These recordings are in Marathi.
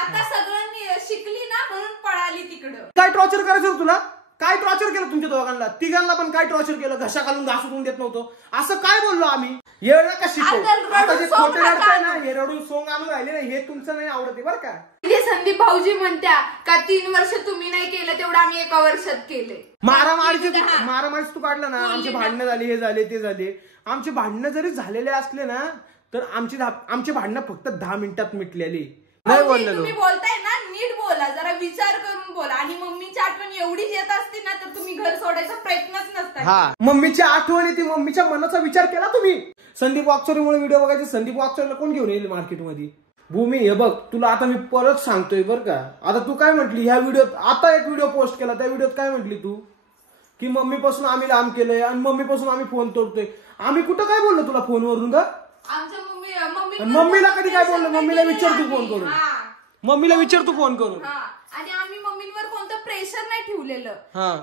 आता सगळं शिकली ना म्हणून पळाली तिकडं. काय टॉर्चर करायचं तुला? काय टॉर्चर केलं तुमच्या दोघांना? तिघांना पण काय टॉर्चर केलं? घशा घालून घासून देत नव्हतो असं काय बोललो आम्ही? येणं का शिकव? आता जे खोटे रडताय ना हे रडून सोंग आणून राहिले ना हे तुमचं नाही आवडते बरं का. संदीप भाऊजी म्हणत्या का 3 वर्ष तुम्ही नाही केलं तेवढं आम्ही 1 वर्षात केले. मारामारीच तू काढला ना. आमचे भांडणं झाले हे झाले ते झाले. आमचे भांडणं जरी झालेले असले ना तर आमचे भांडणं फक्त 10 मिनिटात मिटलेली. नाही बोललेलो. तुम्ही बोलताय ना नीट बोला, जरा विचार करून बोला. आणि मम्मीची आठवण एवढीच येत असते ना तर तुम्ही घर सोडायचा प्रयत्नच नसता. हा मम्मीची आठवण येते. मम्मीच्या मनाचा विचार केला तुम्ही? संदीप वाकचोरेमुळे व्हिडिओ बघायचे. संदीप वाकचोरेला कोण घेऊन येईल मार्केटमध्ये? भूमी हे बघ तुला आता मी परत सांगतोय बरं का. आता तू काय म्हटली ह्या व्हिडिओत? आता एक व्हिडिओ पोस्ट केला त्या व्हिडिओत काय म्हटली तू? की मम्मीपासून आम्ही लांब केलंय आणि मम्मीपासून आम्ही फोन तोडतोय. आम्ही कुठं काय बोललो तुला फोनवरून का? मम्मीला कधी काय बोललो? मम्मीला विचार तू फोन करून. मम्मीला विचार तू फोन करून. आणि आम्ही मम्मींवर कोणतं प्रेशर नाही ठेवलेलं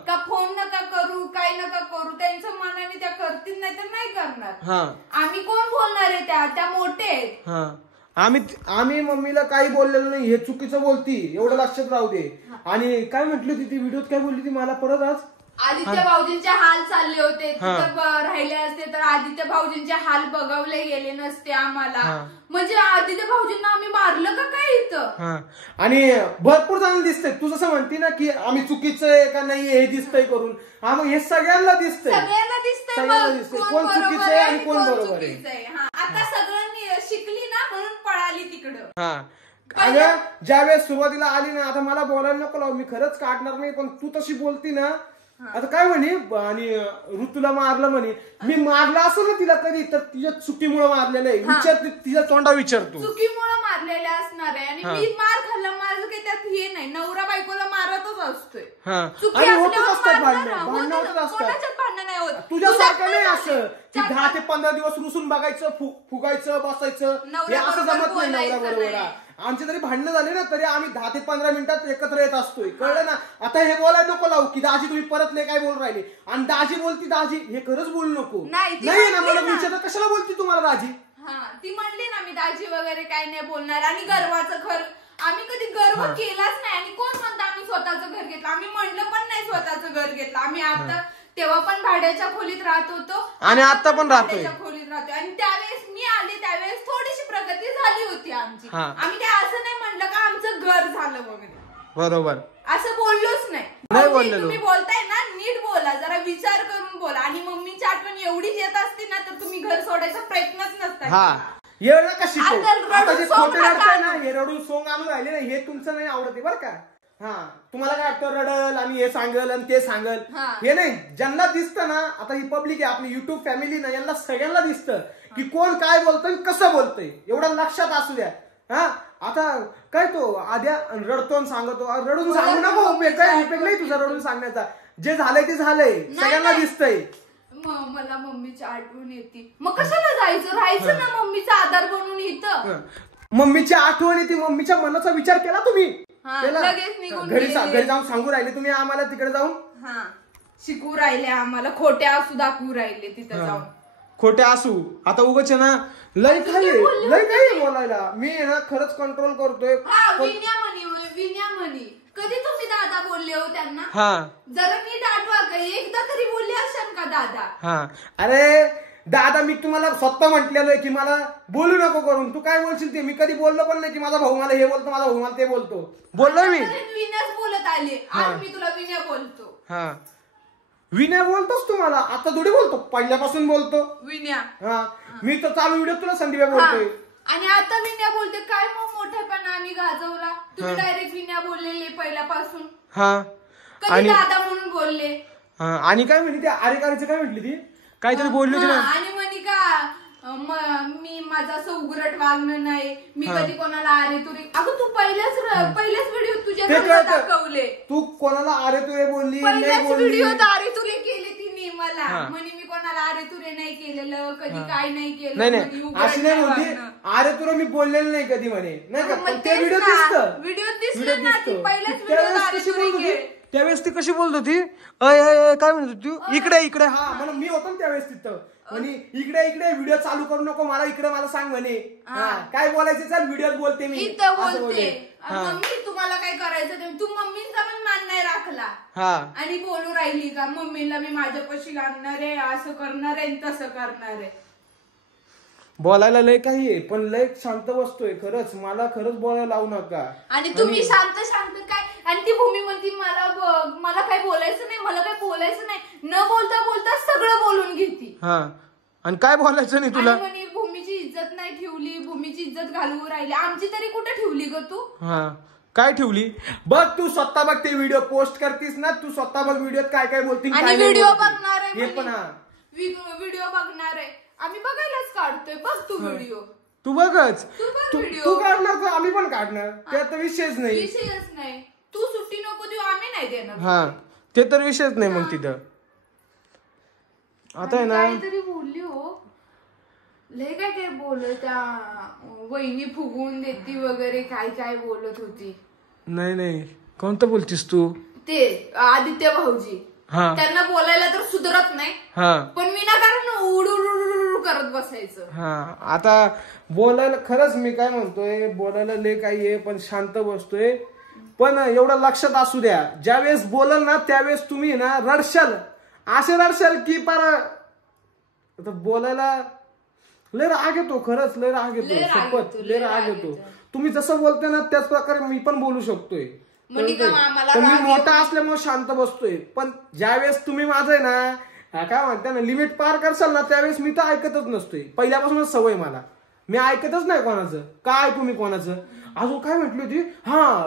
का फोन नका करू काय नका करू. त्यांच्या मनाने त्या करतील नाही तर नाही करणार. आम्ही कोण बोलणार आहे? त्या मोठे आहेत. आम्ही मम्मीला काही बोललेलं नाही. हे चुकीचं बोलती एवढं लक्षात राहू दे. आणि काय म्हटली होती ती व्हिडिओत? काय बोलली ती मला परत आज? आदित्य भाऊजींचे हाल चालले होते. राहिले असते तर आदित्य भाऊजींचे हाल बघवले गेले नसते आम्हाला. म्हणजे आदित्य भाऊजींना आम्ही मारलं का काय इथं? आणि भरपूर चांगलं दिसतंय. तू जसं म्हणती ना की आम्ही चुकीचं आहे का नाही हे दिसतंय करून. हे सगळ्यांना दिसतंय. कोण चुकीचं आहे आणि कोण बरोबर आहे. आता सगळं शिकली ना म्हणून पळाली तिकडं. अगं ज्यावेळेस सुरुवातीला आली ना आता मला बोलायला नको लावू. मी खरंच काढणार नाही पण तू तशी बोलती ना आता काय म्हणे. आणि ऋतूला मारलं म्हणे. मी मारलं असं ना तिला कधी तर तिच्या चुकीमुळे मारलेलं आहे. विचार तिच्या तोंडा विचारतो. चुकीमुळे मारलेले असणार आहे. आणि मी मार खाल्ला माझं काही त्यात हे नाही. नवरा बायकोला मारतच असतोय. आणि होतच असतात भांडणं होतच असतात. भांडण नाही होत. तुझ्यासारखं नाही असं की 10 ते 15 दिवस रुसून बघायचं फुगायचं बसायचं हे असं जमत नाही नवरा बरोबर. आमचे जरी भांडणं झाले ना तरी आम्ही 10 ते 15 मिनिटात एकत्र येत असतोय. कळलं ना? आता हे बोलायला नको लावू की दाजी तुम्ही परत नाही काय बोलून राहिले. आणि दाजी बोलती दाजी हे खरंच बोलू नको. नाही ना मला विचारत कशाला बोलती तुम्हाला दाजी? ती म्हणली ना मी दाजी वगैरे काय नाही बोलणार. आणि गर्वाचं घर आम्ही कधी गर्व केलाच नाही. आणि कोण म्हणतं आम्ही स्वतःचं घर घेतलं? आम्ही म्हणलं पण नाही स्वतःचं घर घेतलं. आम्ही आता तेव्हा पण भाड्याच्या खोलीत राहत होतो आणि आता पण राहतोय खोलीत राहतोय. आणि त्यावेळेस मी आले त्यावेळेस थोडीशी प्रगती झाली होती आमची. आम्ही काय असं नाही म्हणलं का आमचं घर झालं वगैरे. बरोबर असं बोललोच नाही. तुम्ही बोलताय ना नीट बोला, जरा विचार करून बोला. आणि मम्मीची आठवण एवढीच येत असते ना तर तुम्ही घर सोडायचा प्रयत्नच नसता. येणं का शिकव? आता जे खोटे रडताय ना हे रडून सोंग आणून राहिले ना हे तुमचं नाही आवडते बरं का. तुम्हाला काय वाटतं रडल आणि हे सांगल आणि ते सांगल हे नाही. ज्यांना दिसतं ना आता ही पब्लिक आहे आपली युट्यूब फॅमिली ना यांना सगळ्यांना दिसतं की कोण काय बोलतोय कसं बोलतोय. एवढं लक्षात असू द्या. आता काय तो आद्या रडतो सांगतो. रडून सांगू नको. काय उपयोग नाही तुझा रडून सांगण्याचा. जे झालंय ते झालंय सगळ्यांना दिसतंय. मला मम्मीची आठवण येते मग कशाला जायचं? राहायचं ना मम्मीचा आधार बनून इथं. मम्मीची आठवण येते. मम्मीच्या मनाचा विचार केला तुम्ही? घरी जाऊन सांगू राहिले तुम्ही आम्हाला तिकडे जाऊन शिकू राहिले आम्हाला. खोट्या असू दाखवू राहिले तिथं जाऊन. खोट्या असू आता उगाच ना लय काही बोलायला. मी ना खरंच कंट्रोल करतोय. विन्या म्हणी कधी तुम्ही दादा बोलले हो त्यांना? जरा नीट आठवा का एकदा तरी बोलले असाल का दादा? अरे दादा मी तुम्हाला स्वतः म्हटलेलं आहे की मला बोलू नको करून. तू काय बोलशील ते. मी कधी बोललो पण नाही की माझा भाऊ मला हे बोलतो माझा भाऊ मला ते बोलतो. बोललोय मी. विन्याच बोलत आले. आज मी तुला विन्या बोलतो. विन्या बोलतोस तू मला? आता थोडी बोलतो पहिल्यापासून बोलतो विन्या. मी तर चालू व्हिडिओ तुला संदीप बोलतोय. आणि आता विन्या बोलते काय मग मोठेपणा आम्ही गाजवला. तुम्ही डायरेक्ट विन्या बोललेले पहिल्यापासून. कधी दादा म्हणून बोलले. आणि काय म्हणली ती आरेकारीचं काय म्हटली ती काहीतरी बोलली होती ना. आणि म्हणे का मी माझं असं उघडट वागणं नाही. मी कधी कोणाला आरे तुरे. अगं तू पहिल्याच व्हिडिओ तुझ्या दाखवले. तू कोणाला आरे तुरे बोलली? पहिल्याच व्हिडिओत आरे तुरे केले तिने मला. म्हणे मी कोणाला आरे तुरे नाही केलेलं कधी काय नाही केलं. नाही अशी नाही बोलली. आरे तुरे मी बोललेलं नाही कधी म्हणे. नाही का ते व्हिडिओ दिसतं. व्हिडिओ दिसलं ना ती पहिल्याच व्हिडिओ. त्यावेळेस ती कशी बोलत होती? काय म्हणत होती तू? इकडे मला मी होतो ना त्यावेळेस तिथं. म्हणे इकडे व्हिडिओ चालू करू नको मला, इकडे मला सांग म्हणे काय बोलायचं, चल व्हिडिओत बोलते मी इथं बोलते. मम्मी तुम्हाला काय करायचं ते, तू मम्मीचा पण मान नाही राखला आणि बोलू राहिली का मम्मीला मी माझ्यापाशी लागणार आहे, असं करणार आहे तसं करणार आहे. बोलायला लय काही आहे पण लय शांत बसतोय. खरंच मला खरंच बोलायला लावू नका. आणि तुम्ही शांत काय, आणि ती भूमी म्हणती मला काय बोलायचं नाही, मला काय बोलायचं नाही, न बोलता बोलता सगळं बोलून घेती. आणि काय बोलायचं नाही तुला. भूमीची इज्जत नाही ठेवली, भूमीची इज्जत घालवू राहिली, आमची तरी कुठे ठेवली ग तू. काय ठेवली बघ, तू स्वतः बघ ते व्हिडिओ पोस्ट करतीस ना, तू स्वतः बघ व्हिडिओत काय काय बोलती. आणि व्हिडिओ बघणार आहे, हे पण व्हिडिओ बघणार आहे आम्ही, बघायलाच काढतोय. बघ तू व्हिडिओ, तू बघच, तू काढणार तर आम्ही पण काढणार, त्यात विषयच नाही. तू सुट्टी नको देऊ, आम्ही नाही देणार. ते तर विषयच नाही मग तिथं. आता आहे ना काहीतरी बोलली हो, लय काय बोलत, त्या वहिनी फुगवून देती वगैरे काय काय बोलत होती. नाही कोणतं बोलतीस तू. ते आदित्य भाऊजी, त्यांना बोलायला तर सुधरत नाही, पण विनाकारण उडू करत बसायचं. आता बोलायला खरंच मी काय म्हणतोय, बोलायला लय काही आहे पण शांत बसतोय. पण एवढं लक्षात असू द्या, ज्यावेळेस बोलल ना त्यावेळेस तुम्ही ना रडशाल, असे रडशाल की आता बोलायला लय राग येतो. खरंच लय राग येतो, शपथ लय राग येतो. तुम्ही जसं बोलताय ना त्याच प्रकारे मी पण बोलू शकतोय. मी मोठा असल्यामुळे शांत बसतोय, पण ज्यावेळेस तुम्ही माझं आहे ना काय म्हणता ना लिमिट पार करसाल ना त्यावेळेस मी तर ऐकतच नसतोय. पहिल्यापासूनच सवय मला, मी ऐकतच नाही कोणाचं. काय तुम्ही कोणाचं. अजून काय म्हटली होती,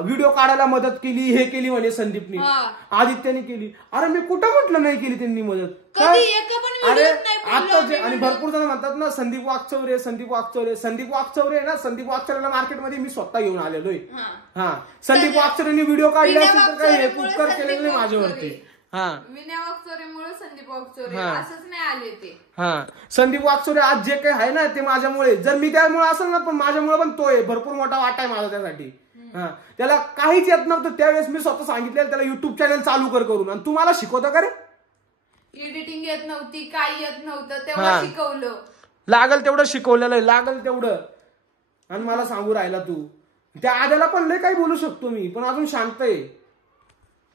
व्हिडिओ काढायला मदत केली, हे केली म्हणे संदीपनी, आदित्यने केली. अरे मी कुठं म्हटलं नाही केली त्यांनी मदत. अरे आता जे आणि भरपूर जण म्हणतात ना संदीप वाकचौरे ना, संदीप वाकचौरेला मार्केटमध्ये मी स्वतः घेऊन आलेलोय. संदीप वाकचौरेंनी व्हिडिओ काढले असेल तर काही उपकार केलेले नाही माझ्यावरती. विनय वाकचौरेमुळे संदीप वाकचौरे असंच नाही आले ते. संदीप वाकचौरे आज जे काही आहे ना ते माझ्यामुळे, जर मी त्यामुळे असेल ना पण माझ्यामुळे पण तो आहे, भरपूर मोठा वाटा आहे माझा त्यासाठी. त्याला काहीच येत नव्हतं त्यावेळेस मी स्वतः सांगितलेलं त्याला युट्यूब चॅनल चालू करून, आणि तू मला शिकवतो का रे. एडिटिंग येत नव्हती, काही येत नव्हतं, तेव्हा शिकवलं. लागल तेवढं शिकवलेलं आहे, लागल तेवढं. आणि मला सांगू राहिला तू. त्या आद्याला पण लय काही बोलू शकतो मी, पण अजून शांत आहे.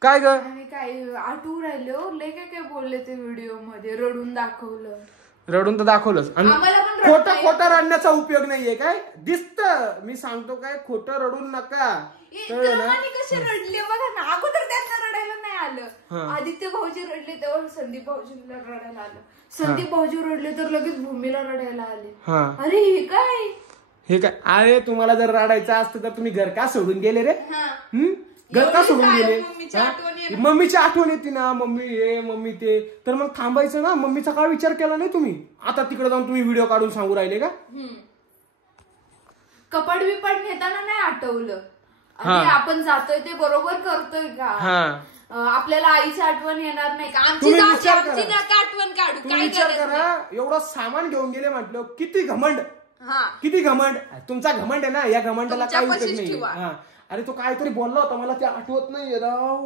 काय ग काय आठवू राहिले हो, लय काय बोलले ते व्हिडिओ मध्ये, रडून दाखवलं. रडून तर दाखवलंच. आणि खोटं रडण्याचा उपयोग नाहीये. काय दिसतं मी सांगतो, काय खोटं रडून नका. कसे रडले बघा ना, अगोदर त्यांना रडायला नाही आलं. आदित्य भाऊजी रडले तेव्हा संदीप भाऊजीला रडायला आलं, संदीप भाऊजी रडले तर लगेच भूमीला रडायला आले. अरे हे काय अरे तुम्हाला जर रडायचं असतं तर तुम्ही घर का सोडून गेले रे. घर का सोडून गेले. मम्मीची आठवण येते ना, मम्मी हे मम्मी ते, तर मग थांबायचं ना. मम्मीचा काय विचार केला नाही तुम्ही. आता तिकडे जाऊन तुम्ही व्हिडिओ काढून सांगू राहिले का. कपाट बिपाट नेताना नाही आठवलं. आपण जातोय ते बरोबर करतोय का. आपल्याला आईची आठवण येणार नाही का. आमची आठवण काढू काय विचार करा. एवढं सामान घेऊन गेले म्हटलं, किती घमंड. किती घमंड. तुमचा घमंड आहे ना, या घमंडाला काही उपयोग नाही. अरे तो काहीतरी बोलला होता, मला ते आठवत नाही राव.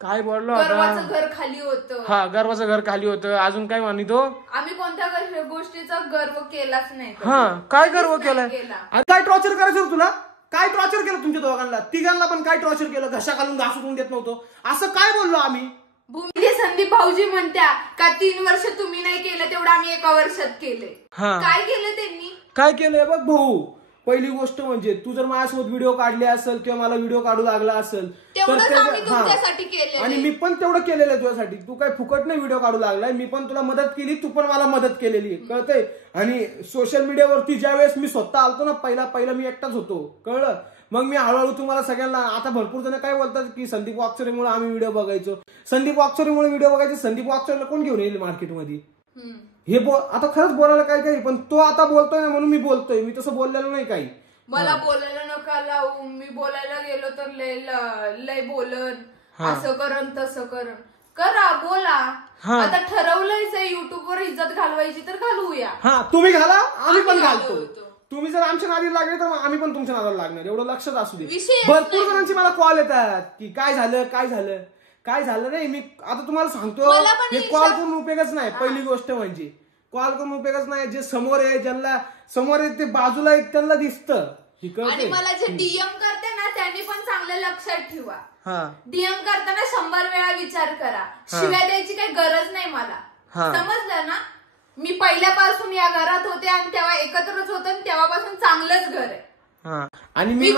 काय बोललो होता. गर्वाचं घर खाली होतं. गर्वाचं घर खाली होतं. अजून काय म्हणतो, आम्ही कोणत्या गोष्टीचा गर्व केलाच नाही. काय गर्व केलाय. काय टॉर्चर करायचं तुला. काय टॉर्चर केलं तुमच्या दोघांना, तिघांना पण काय टॉर्चर केलं. घशा घालून घासून देत नव्हतो. असं काय बोललो आम्ही. संदीप भाऊजी म्हणत्या का 3 वर्ष तुम्ही नाही केलं तेवढं आम्ही 1 वर्षात केले. काय केलं त्यांनी. काय केलंय बघ भाऊ. पहिली गोष्ट म्हणजे तू जर माझ्यासोबत व्हिडिओ काढले असेल किंवा मला व्हिडिओ काढू लागला असेल तर आणि मी पण तेवढं केलेलं आहे तुझ्यासाठी. तू काय फुकट नाही व्हिडिओ काढू लागलाय. मी पण तुला मदत केली, तू पण मला मदत केलेली, कळतंय. आणि सोशल मीडियावरती ज्यावेळेस मी स्वतः आलतो ना, पहिला मी एकटाच होतो, कळलं. मग मी हळूहळू तुम्हाला सगळ्यांना, आता भरपूर जण काय बोलतात की संदीप वाकचौरेमुळे आम्ही व्हिडिओ बघायचो. संदीप वाकचौरेमुळे व्हिडिओ बघायचे. संदीप वाकचौरेला कोण घेऊन येईल मार्केटमध्ये. हे आता खरंच बोलायला काही, पण तो आता बोलतोय ना म्हणून मी बोलतोय. मी तसं बोललेलं नाही काही. मला बोलायला नका लावू. मी बोलायला गेलो तर लय बोलन, असं करण तसं करण. करा, बोला. आता ठरवलंयच युट्यूबवर इज्जत घालवायची तर घालवूया. तुम्ही घाला, आम्ही पण घालतो. तुम्ही जर आमच्या नादी लागले तर आम्ही पण तुमच्या नादाला लागणार, एवढं लक्षात असू दे. भरपूर जणांची मला कॉल येतात की काय झालं काय झालं नाही. मी आता तुम्हाला सांगतो, हे कॉल करून उपयोगच नाही. पहिली गोष्ट म्हणजे कॉल करून उपयोगच नाही. जे समोर आहे, ज्यांना समोर आहे ते बाजूला एक त्यांना दिसतं. आणि मला जे डीएम करते ना त्यांनी पण चांगलं लक्षात ठेवा. डीएम करताना 100 वेळा विचार करा. शिव्या द्यायची काही गरज नाही मला. समजलं ना. मी पहिल्यापासून या घरात होते आणि तेव्हा एकत्रच होतो आणि तेव्हापासून चांगलंच घर आहे. आणि मी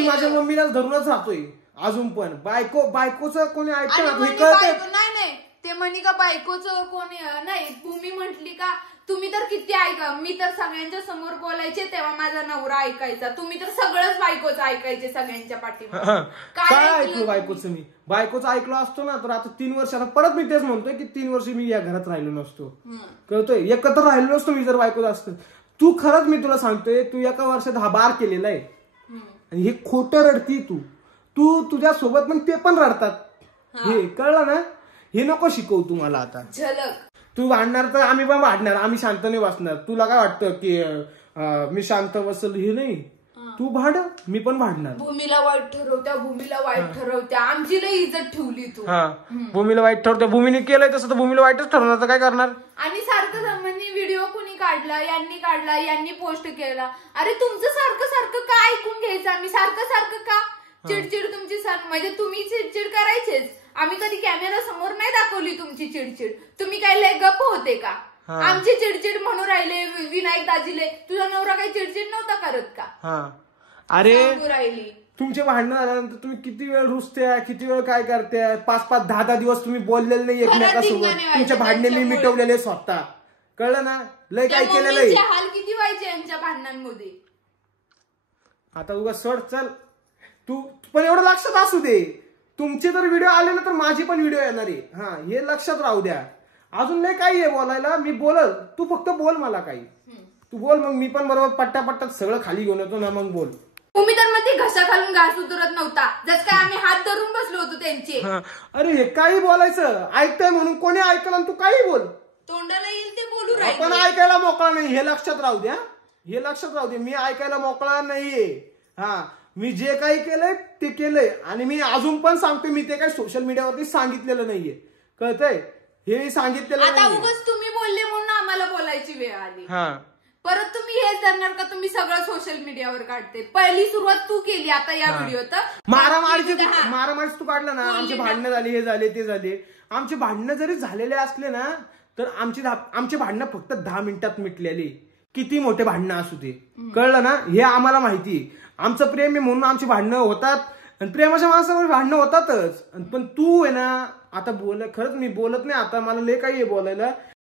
माझ्या मम्मीला धरूनच राहतोय अजून पण. बायकोचं कोणी ऐकतं नाही ते म्हणी का बायकोचं कोणी नाही. भूमी म्हटली का तुम्ही तर किती ऐका. मी तर सगळ्यांच्या समोर बोलायचे तेव्हा माझा नवरा ऐकायचा. तुम्ही तर सगळंच बायकोचं ऐकायचे सगळ्यांच्या पाठीमागे. काय ऐकलं बायकोचं? मी बायकोचं ऐकलं असतो ना तर आता 3 वर्ष, आता परत मी तेच म्हणतोय की 3 वर्ष मी या घरात राहिलो नसतो. कळतोय? एकत्र राहिलो नसतो मी जर बायकोचं असतं. तू खरंच मी तुला सांगतोय, तू एका वर्षात 10 बार केलेला आहे आणि हे खोटं रडती तू तुझ्या सोबत पण ते पण रडतात. हे कळलं ना. हे नको शिकवू तू मला आता. झलक. तू भांडणार तर आम्ही पण भांडणार. आम्ही शांत नाही बसणार. तुला काय वाटतं की मी शांत बसल? हे नाही. तू भांड, मी पण भांडणार. भूमीला वाईट ठरवत्या. आमची लई इज्जत ठेवली तू. भूमीला वाईट ठरवत्या. भूमीने केलंय तसं तर भूमीला वाईटच ठरवणार तर काय करणार. आणि सारखं संबंधी व्हिडिओ कुणी काढला, यांनी पोस्ट केला. अरे तुमचं सारखं का ऐकून घ्यायचं आम्ही? सारखं का चिडचिड तुमची? म्हणजे तुम्ही चिडचिड करायचेच. आम्ही कधी कॅमेरा समोर नाही दाखवली तुमची चिडचिड. तुम्ही काय लय गप्प होते का? आमची चिडचिड म्हणून राहिले विनायक दाजीले. तुझा नवरा काही चिडचिड नव्हता करत का? अरे राहिली. तुमचे भांडणं झाल्यानंतर तुम्ही किती वेळ रुसत्या, किती वेळ काय करत्या. 5-5, 10-10 दिवस तुम्ही बोललेले नाही एकमेकांसोबत. तुमच्या भांडणे मी मिटवलेले स्वतः. कळलं ना. लय काय केलेलं आहे. हाल किती व्हायचे यांच्या भांडणांमध्ये. आता उगा सोड चल. तू पण एवढं लक्षात असू दे, तुमचे जर व्हिडिओ आले ना तर माझी पण व्हिडिओ येणार आहे. हे लक्षात राहू द्या. अजून लय काही आहे बोलायला. मी बोलल, तू फक्त बोल मला काही. तू बोल, मग मी पण बरोबर पट्ट्यात सगळं खाली घेऊन येतो ना. मग बोल. तुम्ही तर मग ते घसा खालून घास उतरत नव्हता. जस काय आम्ही हात धरून बसलो होतो त्यांचे. अरे हे काही बोलायचं ऐकताय म्हणून कोणी ऐकलं तू काही बोल. तोंडाला येईल ते बोलू राहिले. पण ऐकायला मोकळा नाही हे लक्षात राहू द्या. मी ऐकायला मोकळा नाहीये. मी जे काही केलंय ते केलंय आणि मी अजून पण सांगतोय. मी ते काही सोशल मीडियावरती सांगितलेलं नाहीये. कळतंय? हे सांगितलेलं आता उगाच तुम्ही बोलले म्हणून आम्हाला बोलायची वेळ आली. परत तुम्ही हेच धरणार का तुम्ही सगळं सोशल मीडियावर काढते? पहिली सुरुवात तू केली आता या व्हिडिओत. मारामारीच तू काढलं ना. आमचे भांडणं झाले, हे झाले, ते झाले. आमचे भांडणं जरी झालेले असले ना तर आमचे भांडणं फक्त 10 मिनिटात मिटलेले. किती मोठे भांडणं असू दे. कळलं ना. हे आम्हाला माहिती. आमचं प्रेम आहे म्हणून आमची भांडणं होतात आणि प्रेमाच्या माणसावर भांडणं होतातच. पण तू आहे ना आता खरंच मी बोलत नाही आता. मला लय काही आहे बोलायला.